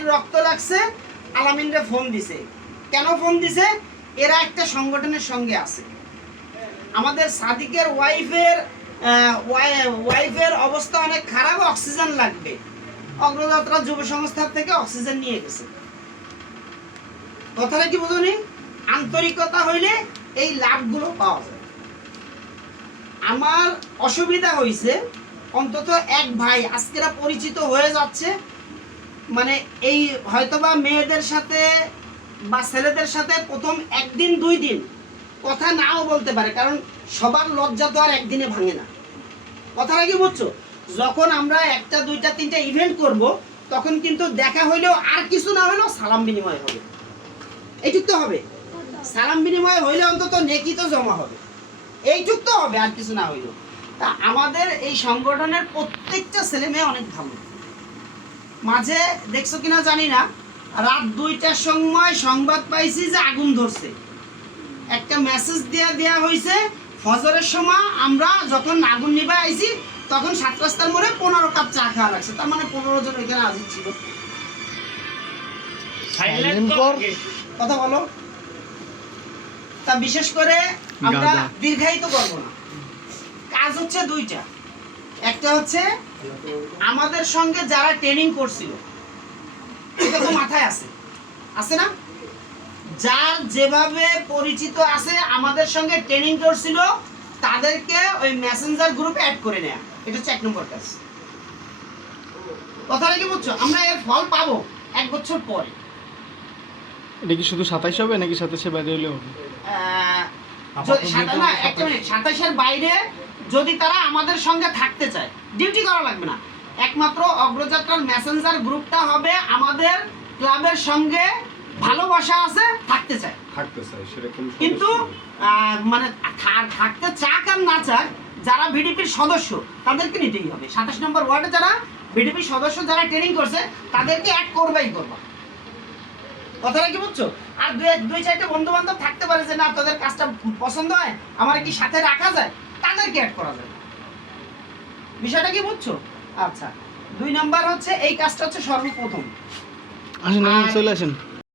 ভাইয়ের রক্ত লাগছে আলামিনরে ফোন দিছে। কেন ফোন দিছে? এরা একটা সংগঠনের সঙ্গে আছে। আমাদের সাদিকের ওয়াইফের ওয়াইফের অবস্থা অনেক খারাপ, অক্সিজেন লাগবে। অগ্রযাত্রা যুব সংস্থার থেকে অক্সিজেন নিয়ে গেছে। কথাটা কি বুঝুনি? আন্তরিকতা হইলে এই লাভগুলো পাওয়া যায়। আমার অসুবিধা হয়েছে অন্তত এক ভাই, আজকেরা পরিচিত হয়ে যাচ্ছে মানে এই হয়তোবা মেয়েদের সাথে বা ছেলেদের সাথে প্রথম একদিন, দুই দিন কথা নাও বলতে পারে, কারণ সবার লজ্জা তো আর একদিনে ভাঙে না। কথাটা কি বুঝছ? যখন আমরা একটা, দুইটা, তিনটা ইভেন্ট করব, তখন কিন্তু দেখা হইলেও আর কিছু না হইলেও সালাম বিনিময় হবে। এইটুক তো হবে। সালাম বিনিময় হইলে অন্তত নেকি তো জমা হবে। এইটুক তো হবে, আর কিছু না হইলেও। তা আমাদের এই সংগঠনের প্রত্যেকটা ছেলে মেয়ে অনেক ভালো। মাঝে দেখছ কিনা জানি না রাত দুইটার সময় সংবাদ পাইছি যে আগুন ধরছে। একটা মেসেজ দেয়া দেয়া হয়েছে ফজরের সময় আমরা যখন আগুন নিভা আইছি তখন সাত রাস্তার মোড়ে পনেরো কাপ চা খাওয়া লাগছে। তার মানে পনেরো জন এখানে হাজির ছিল। কথা বলো। তা বিশেষ করে আমরা দীর্ঘায়িত করব না। কাজ হচ্ছে দুইটা। একটা হচ্ছে আমাদের সঙ্গে যারা ট্রেনিং করছিল এটা তো মাথায় আছে। আছে না? যার যেভাবে পরিচিত আছে আমাদের সঙ্গে ট্রেনিং করছিল তাদেরকে ওই মেসেঞ্জার গ্রুপে অ্যাড করে নেয়া। এটা হচ্ছে এক নম্বর কাজ। কথাটা কি বুঝছ? আমরা এর ফল পাবো এক বছর পরে। এটা কি শুধু সাতাইশ হবে নাকি সাতাইশে বাইরে হলেও হবে? সাতাশের বাইরে যদি তারা আমাদের সঙ্গে থাকতে চায় ডিউটি করা লাগবে না। একমাত্র অগ্রযাত্রার মেসেঞ্জার গ্রুপটা হবে আমাদের ক্লাবের সঙ্গে ভালোবাসা আছে থাকতে চায়। থাকতে চাই সেরকম কিন্তু মানে থাকতে চাক আর না চাক যারা ভিডিপির সদস্য তাদেরকে নিতেই হবে। সাতাশ নম্বর ওয়ার্ডে যারা ভিডিপির সদস্য যারা ট্রেনিং করছে তাদেরকে অ্যাড করবেই করবা। কথাটা কি বুঝছ? আর দুই দুই চারটে বন্ধু বান্ধব থাকতে পারে যে না তোদের কাজটা পছন্দ হয় আমার কি সাথে রাখা যায়? তাদেরকে অ্যাড করা যাবে। বিষয়টা কি বুঝছ? আচ্ছা দুই নাম্বার হচ্ছে এই কাজটা হচ্ছে সর্বপ্রথম। আসেন আসেন, চলে আসেন।